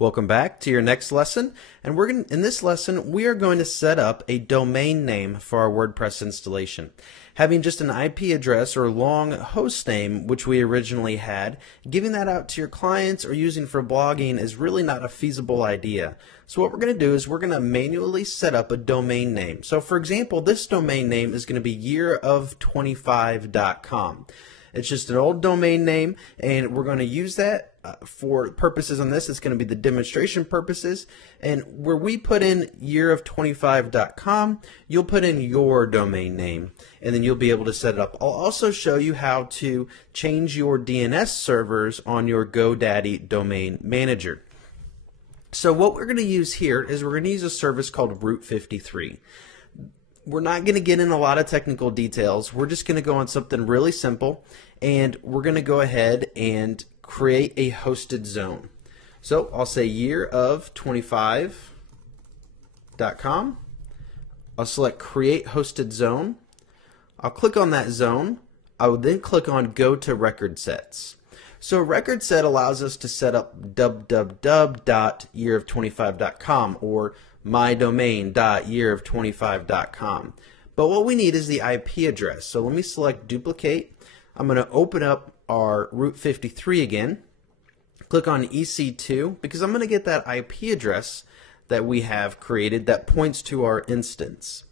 Welcome back to your next lesson, and in this lesson we are going to set up a domain name for our WordPress installation. Having just an IP address or long host name, which we originally had, giving that out to your clients or using for blogging is really not a feasible idea. So what we're going to do is we're going to manually set up a domain name. So for example, this domain name is going to be yearof25.com. It's just an old domain name, and we're going to use that for purposes on this. It's going to be the demonstration purposes, and where we put in yearof25.com, you'll put in your domain name, and then you'll be able to set it up. I'll also show you how to change your DNS servers on your GoDaddy domain manager. So what we're going to use here is we're going to use a service called Route 53. We're not going to get in a lot of technical details. We're just going to go on something really simple, and we're going to go ahead and create a hosted zone. So I'll say yearof25.com. I'll select create hosted zone. I'll click on that zone. I will then click on go to record sets. So a record set allows us to set up www.yearof25.com or mydomain.yearof25.com. But what we need is the IP address. So let me select duplicate. I'm going to open up our Route 53 again. Click on EC2 because I'm going to get that IP address that we have created that points to our instance.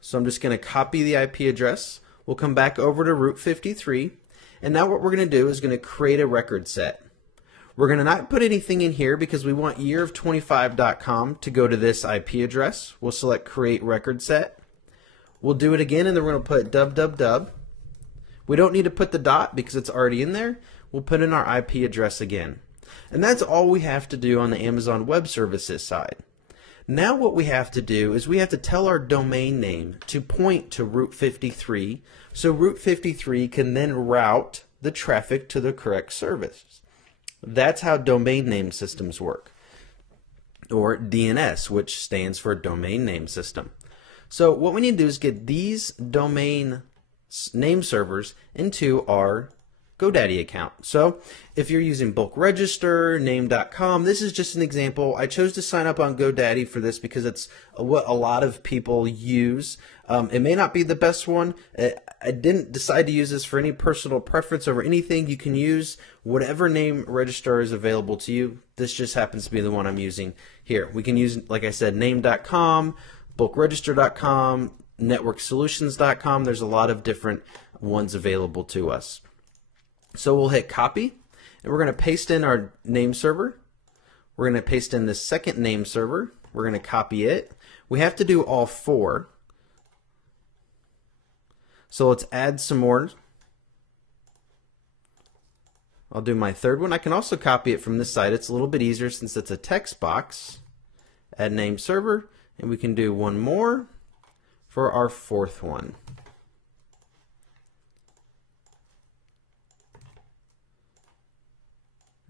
So I'm just going to copy the IP address. We'll come back over to Route 53. And now what we're going to do is going to create a record set. We're going to not put anything in here because we want yearof25.com to go to this IP address. We'll select create record set. We'll do it again, and then we're going to put www. We don't need to put the dot because it's already in there. We'll put in our IP address again. And that's all we have to do on the Amazon Web Services side. Now what we have to do is we have to tell our domain name to point to Route 53, so Route 53 can then route the traffic to the correct service. That's how domain name systems work, or DNS, which stands for Domain Name System. So what we need to do is get these domain name servers into our GoDaddy account. So if you're using bulk register, name.com, this is just an example. I chose to sign up on GoDaddy for this because it's what a lot of people use. It may not be the best one. I didn't decide to use this for any personal preference over anything. You can use whatever name registrar is available to you. This just happens to be the one I'm using here. We can use, like I said, name.com, bulkregister.com, networksolutions.com. There's a lot of different ones available to us. So we'll hit copy, and we're going to paste in our name server. We're going to paste in the second name server. We're going to copy it. We have to do all four. So let's add some more. I'll do my third one. I can also copy it from this side. It's a little bit easier since it's a text box. Add name server, and we can do one more for our fourth one.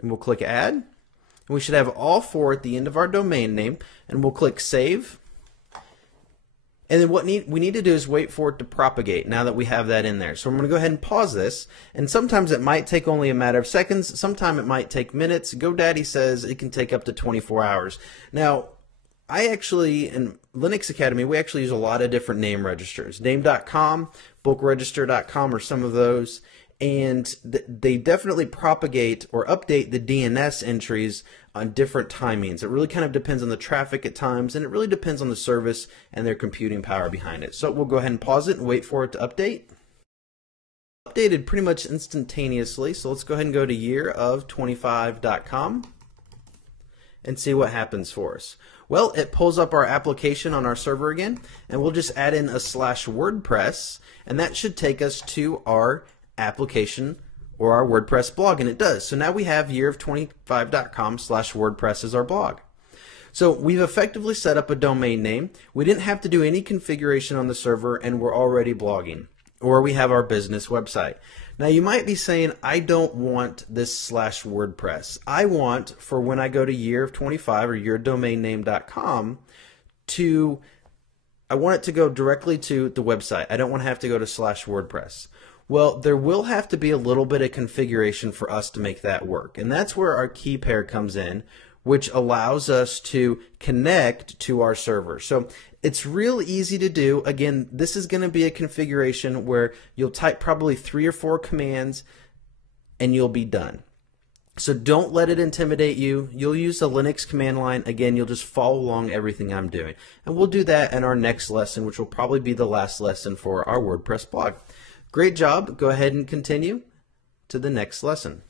And we'll click add, and we should have all four at the end of our domain name, and we'll click save. And then what we need to do is wait for it to propagate now that we have that in there. So I'm going to go ahead and pause this, and sometimes it might take only a matter of seconds, sometimes it might take minutes. GoDaddy says it can take up to 24 hours. Now, I actually, in Linux Academy, we actually use a lot of different name registers. Name.com, bulkregister.com are some of those. And they definitely propagate or update the DNS entries on different timings. It really kind of depends on the traffic at times, and it really depends on the service and their computing power behind it. So we'll go ahead and pause it and wait for it to update. Updated pretty much instantaneously, so let's go ahead and go to yearof25.com and see what happens for us. Well, it pulls up our application on our server again, and we'll just add in a /WordPress, and that should take us to our application or our WordPress blog, and it does. So now we have yearof25.com/WordPress as our blog. So we've effectively set up a domain name. We didn't have to do any configuration on the server, and we're already blogging, or we have our business website. Now you might be saying, I don't want this /WordPress. I want, for when I go to yearof25 or yourdomainname.com, I want it to go directly to the website. I don't want to have to go to /WordPress. Well, there will have to be a little bit of configuration for us to make that work. And that's where our key pair comes in, which allows us to connect to our server. So it's real easy to do. Again, this is going to be a configuration where you'll type probably 3 or 4 commands and you'll be done. So don't let it intimidate you. You'll use the Linux command line. Again, you'll just follow along everything I'm doing. And we'll do that in our next lesson, which will probably be the last lesson for our WordPress blog. Great job. Go ahead and continue to the next lesson.